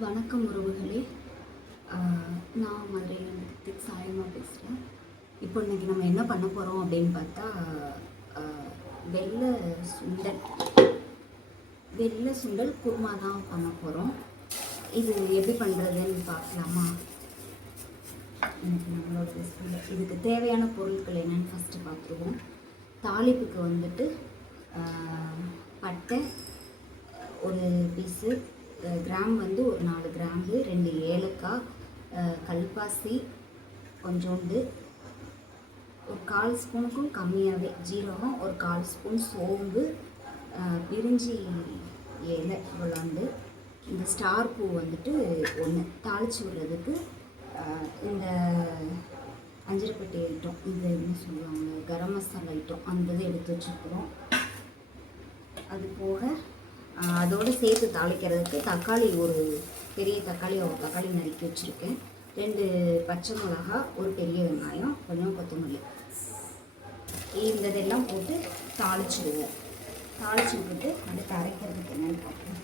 வணக்கம் உறவுகளே. நான் மதுரையிலேருந்து சாயமாக பேசுகிறேன். இப்போ இன்றைக்கி நம்ம என்ன பண்ண போகிறோம் அப்படின்னு பார்த்தா, வெள்ளை சுண்டல் வெள்ளை சுண்டல் குருமா தான் பண்ண போகிறோம். இது எப்படி பண்ணுறதுன்னு பார்க்கலாமா? இன்றைக்கி நம்மளோட சுண்டல் இதுக்கு தேவையான பொருட்கள் என்னென்னு ஃபஸ்ட்டு பார்த்துருவோம். தாளிப்புக்கு வந்துட்டு பட்டை ஒரு பீஸு, கிராம் வந்து ஒரு 4 கிராம்பு, 2 ஏலக்காய், கல்பாசி கொஞ்சோண்டு, ஒரு 1/4 ஸ்பூனுக்கும் கம்மியாகவே ஜீரகம், ஒரு 1/4 ஸ்பூன் சோம்பு, பிரிஞ்சி இலை இவ்வளோண்டு, இந்த ஸ்டார் பூ வந்துட்டு 1 தாளித்து விடுறதுக்கு. இந்த அஞ்சரைப்பட்டி ஐட்டம், இது என்ன சொல்லுவாங்க, கரம் மசாலா ஐட்டம், அந்த இதை எடுத்து வச்சுருக்குறோம். அது போக அதோடு சேர்த்து தாளிக்கிறதுக்கு தக்காளி, ஒரு பெரிய தக்காளி, ஒரு தக்காளி நறுக்கி வச்சுருக்கேன், 2 பச்சை மிளகா, ஒரு பெரிய வெங்காயம், கொஞ்சம் கொத்தமல்லி, இந்த இதெல்லாம் போட்டு தாளிச்சுடுவோம். தாளிச்சு விட்டுட்டு அடுத்து அரைக்கிறதுக்கு என்னென்னு பார்ப்போம்.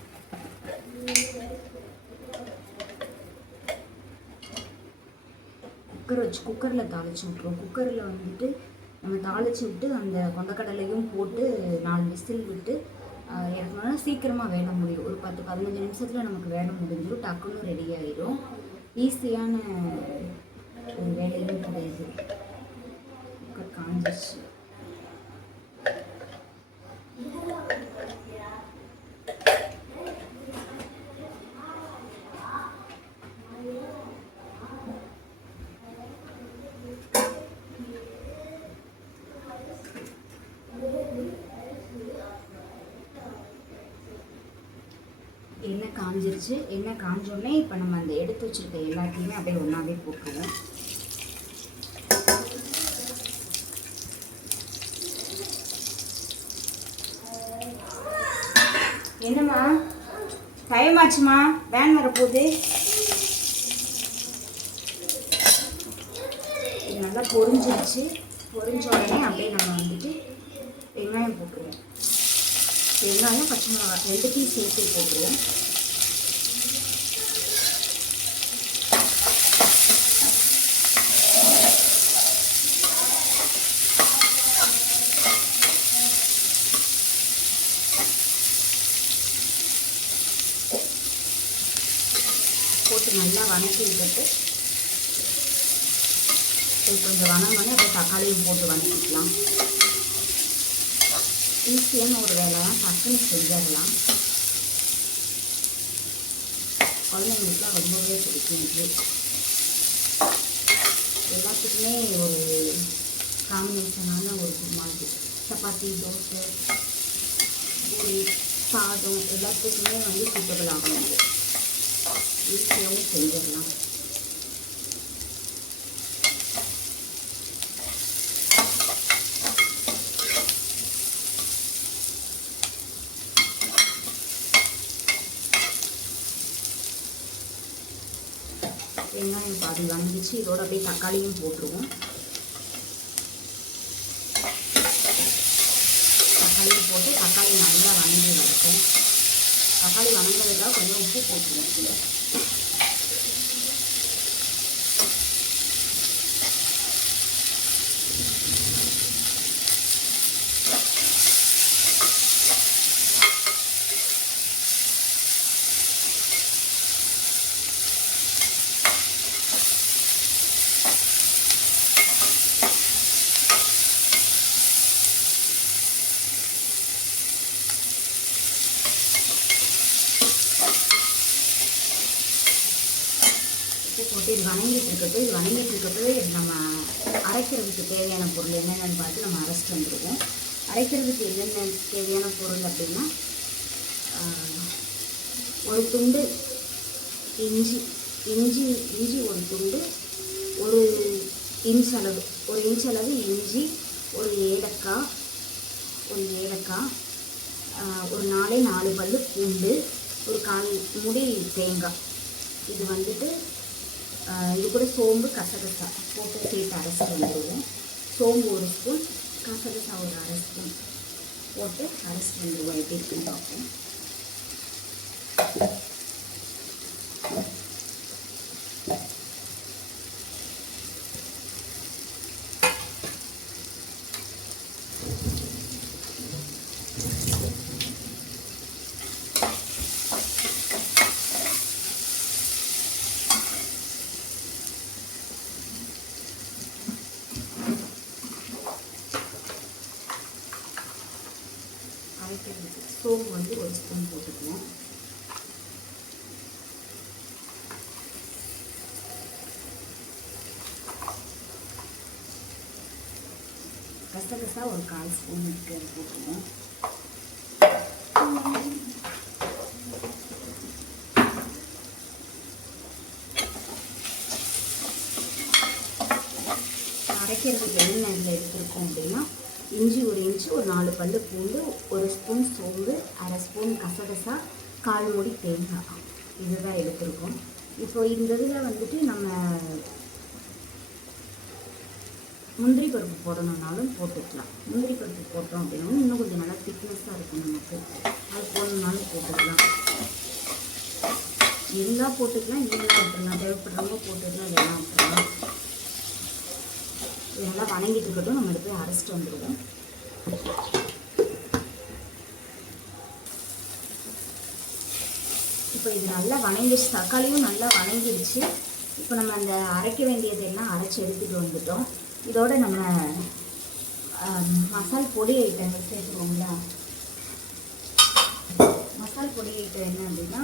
குக்கரில் தாளித்து விட்ருவோம். குக்கரில் வந்துட்டு நம்ம தாளித்து விட்டு அந்த கொண்டக்கடலையும் போட்டு 4 விசில் விட்டு இறக்கணும்னா சீக்கிரமாக வேலை முடியும். ஒரு 10-15 நிமிஷத்தில் நமக்கு வேலை முடிஞ்சிடும், டக்குன்னு ரெடி ஆகிடும். ஈஸியான ஒரு வேலையும் கிடையாது. குக்கர் காஞ்சிச்சு. எண்ணெய் காஞ்சிருச்சு. எண்ணெய் காஞ்சோடனே இப்போ நம்ம அந்த எடுத்து வச்சுருக்க எல்லாத்தையுமே அப்படியே ஒன்றாவே போட்டுருவோம். என்னம்மா டைம் ஆச்சுமா, வேன் வரப்போகுது. இது நல்லா பொரிஞ்சிருச்சு. பொரிஞ்ச உடனே அப்படியே நம்ம வந்துட்டு வெங்காயம் போட்டுருவோம். வெங்காயம், பச்சை மிளகாய் 2த்தையும் சேர்த்து போட்டுருவோம். போட்டு நல்லா வணக்கி விட்டுட்டு கொஞ்சம் வணங்கணும். அப்படியே தக்காளியும் போட்டு வணக்கிக்கலாம். ஈஸியான ஒரு வேலையாக டக்குன்னு செஞ்சிடலாம். குழந்தைங்களுக்குலாம் ரொம்பவே பிடிக்கும். இது எல்லாத்துக்குமே ஒரு காம்பினேஷனான ஒரு குருமா. இது சப்பாத்தி, தோசை, பூரி, சாதம் எல்லாத்துக்குமே வந்து சூட்டபிள் ஆகும். ஈஸியாகவும் செஞ்சிடலாம். வெங்காயம் பாதி வணங்கிச்சு. இதோட அப்படியே தக்காளியும் போட்டுருவோம். தக்காளியும் போட்டு தக்காளி நல்லா வணங்கி வதக்கும். தக்காளி வணங்குறதுக்காக கொஞ்சம் உப்பு போட்டுருவோம். போட்டு இது வணங்கிட்டு இருக்கப்பவே நம்ம அரைக்கிறதுக்கு தேவையான பொருள் என்னென்னு பார்த்து நம்ம அரைச்சிட்டு வந்துடுவோம். அரைக்கிறதுக்கு என்னென்ன தேவையான பொருள் அப்படின்னா, ஒரு துண்டு இஞ்சி இஞ்சி ஒரு துண்டு, ஒரு இன்ச் அளவு இஞ்சி, ஒரு ஏலக்காய், ஒரு 4 பல்லு பூண்டு, ஒரு 1/4 மூடி தேங்காய். இது வந்துட்டு இது கூட சோம்பு, கசகசா போட்டு சேர்த்து அரைச்சிட்டு வந்துடுவோம். சோம்பு 1 ஸ்பூன், கசகசா ஒரு 1/2 ஸ்பூன் போட்டு அரைச்சிட்டு வந்துடுவோம். எப்படி இருக்குன்னு பார்ப்போம். போட்டுக்குவோம். கசகசா ஒரு 1/4 ஸ்பூன் போட்டுருவோம். அரைக்கிறதுக்கு என்ன இதில் எடுத்துருக்கோம் அப்படின்னா, இஞ்சி 1 இன்ச்சு, ஒரு 4 பல்லு பூண்டு, 1 ஸ்பூன் சோம்பு, 1/2 ஸ்பூன் கசகசா, 1/4 மூடி தேங்காய், இதுதான் எடுத்துருக்கோம். இப்போ இந்த இதில் வந்துட்டு நம்ம முந்திரி பருப்பு போடணுன்னாலும் போட்டுக்கலாம். முந்திரி பருப்பு போட்டோம் அப்படின்னா இன்னும் கொஞ்சம் நல்லா திக்னஸாக இருக்கும் நமக்கு. அது போடணுன்னாலும் போட்டுக்கலாம். இருந்தால் போட்டுக்கலாம், இல்லைன்னா போட்டுக்கலாம். தேவைப்படுறவங்க போட்டுக்கலாம், இல்லைன்னா போட்டுக்கலாம். இதெல்லாம் வணங்கிட்டு இருக்கட்டும். நம்ம எடுத்து அரைச்சிட்டு வந்துடுவோம். இப்போ இது நல்லா வணங்கிடுச்சு. தக்காளியும் நல்லா வணங்கிடுச்சு. இப்போ நம்ம அந்த அரைக்க வேண்டியதெல்லாம் அரைச்சி எடுத்துகிட்டு வந்துட்டோம். இதோட நம்ம மசால் பொடி ஐட்டங்கள் சேர்த்துருவோங்களா. மசால் பொடி ஐட்டம் என்ன அப்படின்னா,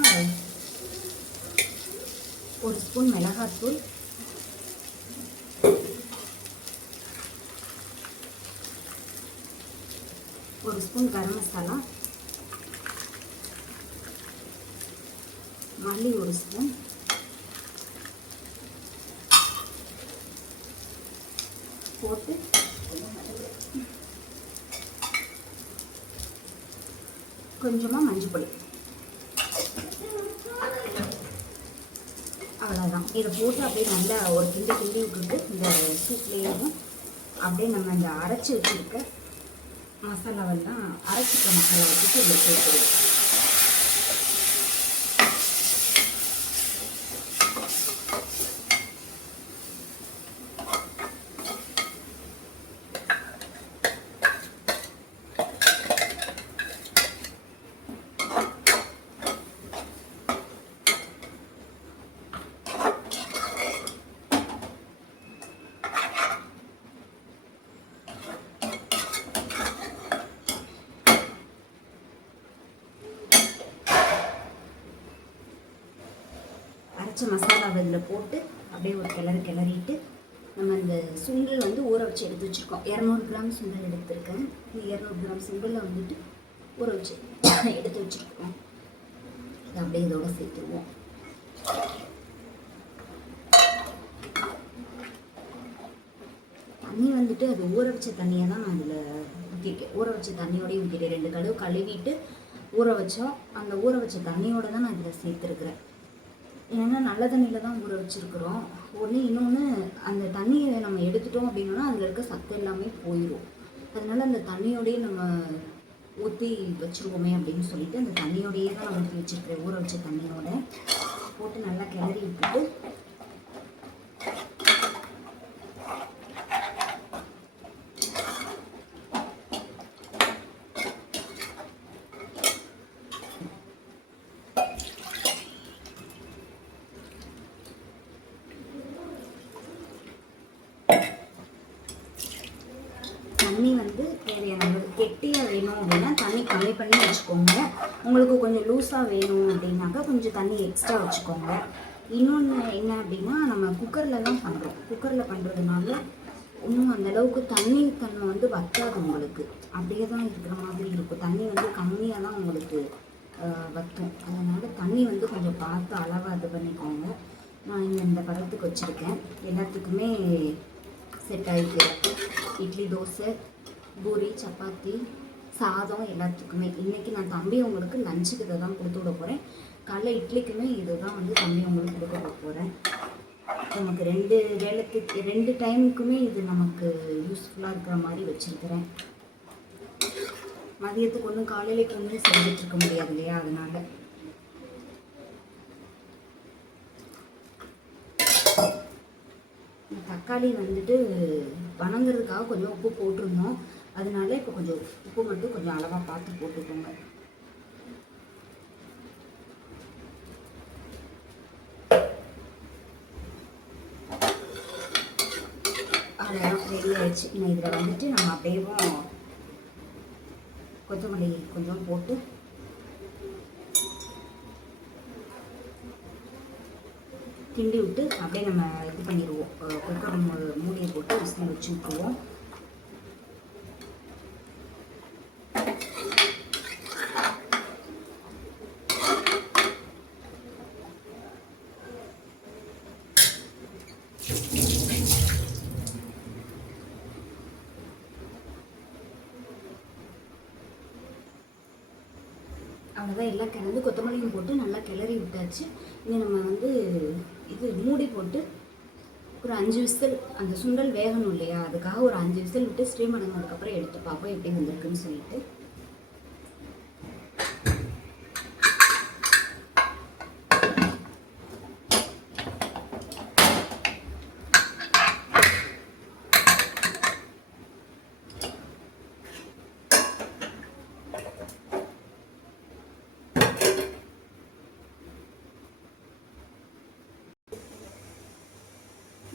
1 ஸ்பூன் மிளகாத்தூள், 1 ஸ்பூன் கரம் மசாலா, மல்லி 1 ஸ்பூன், போட்டு கொஞ்சமாக மஞ்சள் பொடி, அவ்வளோதான். இதை போட்டு அப்படியே நல்லா ஒரு கிண்டி விட்டுட்டு இந்த சூப்லேயும் அப்படியே நம்ம இந்த அரைச்சி வச்சுருக்க மசாலாவெல்லாம் அரைச்சிக்க மசாலா வச்சுட்டு இதில் சேர்த்துருவோம். அரைச்ச மசாலாவை இதில் போட்டு அப்படியே ஒரு கிளறிட்டு நம்ம இந்த சுண்டல் வந்து ஊற வச்சு எடுத்து வச்சுருக்கோம். 200 கிராம் சுண்டல் எடுத்துருக்கேன். இந்த 200 கிராம் சுண்டலை வந்துட்டு ஊற வச்சு எடுத்து வச்சுருக்கோம். அதை அப்படியே இதோட சேர்த்துருவோம். தண்ணி வந்துட்டு அது ஊற வச்ச தண்ணியை தான் நான் இதில் ஊற்றிருக்கேன். ஊற வச்ச தண்ணியோடய ஊற்றிட்டேன். 2 கழுவு கழுவிட்டு ஊற வச்சோம். அந்த ஊற வச்ச தண்ணியோடு தான் நான் இதில் சேர்த்துருக்குறேன். ஏன்னா நல்ல தண்ணியில் தான் ஊற வச்சுருக்குறோம். இன்னொன்று அந்த தண்ணியை நம்ம எடுத்துட்டோம் அப்படின்னா அதில் இருக்க சத்து எல்லாமே போயிடும். அதனால் அந்த தண்ணியோடையே நம்ம ஊற்றி வச்சுருவோமே அப்படின்னு சொல்லிட்டு அந்த தண்ணியோடையே தான் நான் ஊற்றி வச்சுருக்கிறேன். ஊற வச்ச தண்ணியோட போட்டு நல்லா கிளறி விட்டுட்டு தண்ணி வந்து தேவையான கெட்டியாக வேணும் அப்படின்னா தண்ணி கம்மி பண்ணி வச்சுக்கோங்க. உங்களுக்கு கொஞ்சம் லூஸாக வேணும் அப்படின்னாக்கா கொஞ்சம் தண்ணி எக்ஸ்ட்ரா வச்சுக்கோங்க. இன்னொன்று என்ன அப்படின்னா, நம்ம குக்கரில் தான் பண்ணுறோம். குக்கரில் பண்ணுறதுனால இன்னும் அந்தளவுக்கு தண்ணி தன்மை வந்து வற்றாது உங்களுக்கு. அப்படியே தான் இருக்கிற மாதிரி இருக்கும். தண்ணி வந்து கம்மியாக தான் உங்களுக்கு வற்றும். அதனால் தண்ணி வந்து கொஞ்சம் பார்த்து அளவாக இது பண்ணிக்கோங்க. நான் இங்கே இந்த பதத்துக்கு வச்சுருக்கேன். எல்லாத்துக்குமே செட் ஆகிக்கிறேன். இட்லி, தோசை, பூரி, சப்பாத்தி, சாதம் எல்லாத்துக்குமே. இன்றைக்கி நான் தம்பி உங்களுக்கு லஞ்சுக்கு இதை தான் கொடுத்து விட போகிறேன். காலைல இட்லிக்குமே இதை தான் வந்து தம்பி உங்களுக்கு கொடுக்க போகிறேன். நமக்கு 2 டைமுக்குமே இது நமக்கு யூஸ்ஃபுல்லாக இருக்கிற மாதிரி வச்சுருக்கிறேன். மதியத்துக்கு ஒன்றும் காலையிலேக்கு ஒன்றும் செஞ்சிட்ருக்க முடியாது இல்லையா, அதனால் தக்காளி வந்துட்டு வணங்குறதுக்காக கொஞ்சம் உப்பு போட்டிருந்தோம். அதனால இப்போ கொஞ்சம் உப்பு மட்டும் கொஞ்சம் அளவாக பார்த்து போட்டுக்கோங்க. அதெல்லாம் ரெடி ஆயிடுச்சு. இன்னும் இதில் வந்துட்டு நம்ம அப்படியே கொத்தமல்லி கொஞ்சம் போட்டு கிண்டி விட்டு அப்படியே நம்ம இது பண்ணிடுவோம். குக்கர் மூடியை போட்டு விசில் வச்சு விட்டுருவோம். அவ்வளோதான், எல்லாம் கிளந்து கொத்தமல்லியும் போட்டு நல்லா கிளறி விட்டாச்சு. இங்கே நம்ம வந்து இது மூடி போட்டு ஒரு 5 விசில், அந்த சுண்டல் வேகணும் இல்லையா, அதுக்காக ஒரு 5 விசில் விட்டு ஸ்ட்ரீம் அடங்கினதுக்கப்புறம் எடுத்து பார்ப்போம் எப்படி வந்திருக்குன்னு சொல்லிட்டு.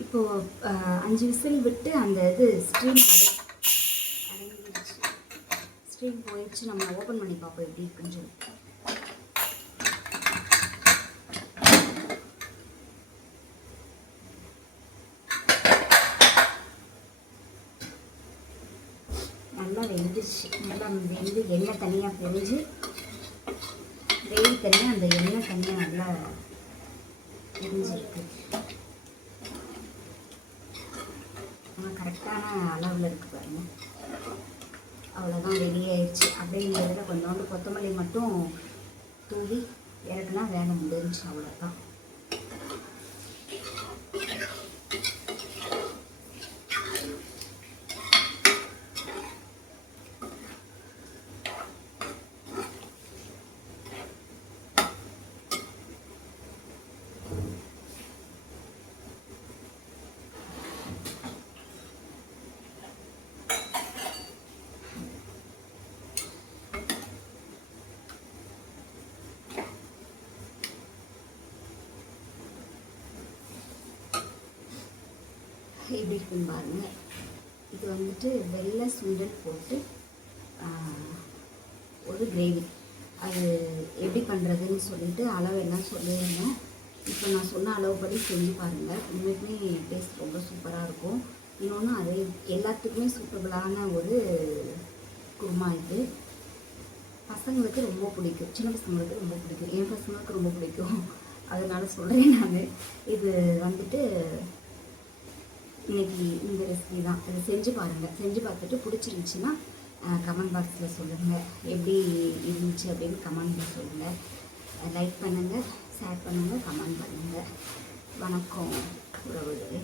இப்போது 5 விசில் விட்டு அந்த இது ஸ்ட்ரீம் அடங்கிடுச்சு. ஸ்ட்ரீம் போயிடுச்சு. நம்ம ஓப்பன் பண்ணி பார்ப்போம் எப்படி இருக்குன்னு சொல்லிட்டு. நல்லா வெந்துச்சு. நல்லா வெந்து எண்ணெய் தனியாக பிரிஞ்சு வெயில் தனியாக அந்த எண்ணெய் தனியாக நல்லா பிரிஞ்சிருக்கு. கரெக்டான அளவில் இருக்குது பாருங்க. அவ்வளோதான், ரெடி ஆயிடுச்சு. அப்படியே இந்த இதில் கொஞ்சோண்டு கொத்தமல்லி மட்டும் தூவி இறக்குனா வேலை முடிஞ்சிச்சு. அவ்வளோதான். எப்படி இருக்குன்னு பாருங்கள். இது வந்துட்டு வெள்ளை சுண்டல் போட்டு ஒரு கிரேவி. அது எப்படி பண்ணுறதுன்னு சொல்லிட்டு அளவெல்லாம் சொல்லியிருந்தேன். இப்போ நான் சொன்ன அளவுப்படி செஞ்சு பாருங்கள். உண்மைக்குமே டேஸ்ட் ரொம்ப சூப்பராக இருக்கும். இன்னொன்று அது எல்லாத்துக்குமே சூட்டபுளான ஒரு குருமா. இது பசங்களுக்கு ரொம்ப பிடிக்கும், சின்ன பசங்களுக்கு ரொம்ப பிடிக்கும், என் பசங்களுக்கு ரொம்ப பிடிக்கும். அதனால சொல்கிறேன் நான். இது வந்துட்டு இன்றைக்கி இந்த ரெசிபி தான். இதை செஞ்சு பாருங்கள். செஞ்சு பார்த்துட்டு பிடிச்சிருந்துச்சின்னா கமெண்ட் பாக்ஸில் சொல்லுங்கள். எப்படி இருந்துச்சு அப்படின்னு கமெண்ட்டில் சொல்லுங்கள். லைக் பண்ணுங்கள், ஷேர் பண்ணுங்கள், கமெண்ட் பண்ணுங்கள். வணக்கம் உறவுகளே.